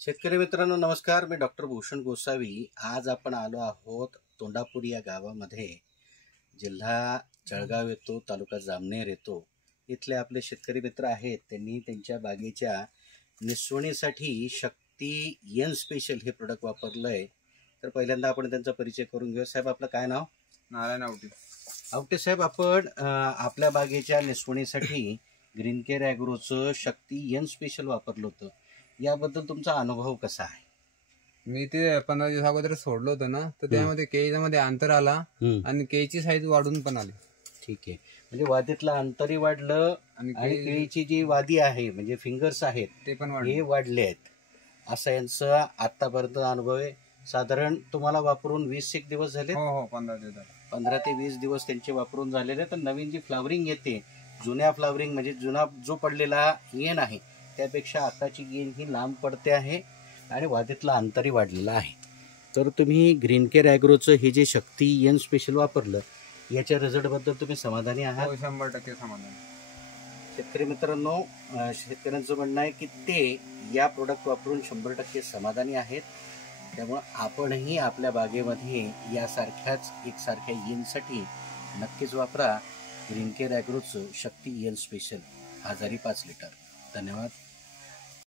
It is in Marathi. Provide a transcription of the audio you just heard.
शेतकरी मित्रांनो नमस्कार. मी डॉक्टर भूषण गोसावी. आज आपण आलो आहोत तोंडापूर या गावामध्ये. जिल्हा जळगाव येतो, तालुका जामनेर येतो. इथले आपले शेतकरी मित्र आहेत. त्यांनी त्यांच्या बागेच्या निसवणीसाठी शक्ती एन स्पेशल हे प्रोडक्ट वापरलं आहे. तर पहिल्यांदा आपण त्यांचा परिचय करून घेऊ. साहेब, आपलं काय नाव? नारायण आवटे. आवटे साहेब, आपण आपल्या बागेच्या निसवणीसाठी ग्रीन केअर ॲग्रोचं शक्ती एन स्पेशल वापरलं होतं. याबद्दल तुमचा अनुभव कसा आहे? मी ते 15 दिवस अगोदर सोडलं होतं ना, तर त्यामध्ये केळीमध्ये अंतर आला आणि केळीची साईज वाढून पण आली. ठीक आहे. म्हणजे वादीतलं अंतरही वाढलं आणि केळीची जी वादी आहे म्हणजे फिंगर्स आहेत ते पण हे वाढले आहेत. असा यांचा आतापर्यंत अनुभव आहे. साधारण तुम्हाला वापरून 20 दिवस झाले? हो, 15 दिवस. 15 ते 20 दिवस त्यांचे वापरून झालेले. तर नवीन जी फ्लावरिंग येते, जुन्या फ्लावरिंग म्हणजे जुना जो पडलेला येण आहे त्यापेक्षा आताची गेन ही लांब पडते आहे आणि वादीतला अंतरही वाढलेला आहे. तर तुम्ही ग्रीन केअर ॲग्रोचं हे जे शक्ती एन स्पेशल वापरलं, याच्या रिझल्टबद्दल तुम्ही समाधानी आहात? 100% समाधान. शेतकरी मित्रांनो, शेतकऱ्यांचं म्हणणं आहे की ते या प्रोडक्ट वापरून 100% समाधानी आहेत. त्यामुळं आपणही आपल्या बागेमध्ये यासारख्याच एकसारख्या येनसाठी नक्कीच वापरा ग्रीन केअर ॲग्रोचं शक्ती एन स्पेशल. 1005 लिटर. धन्यवाद.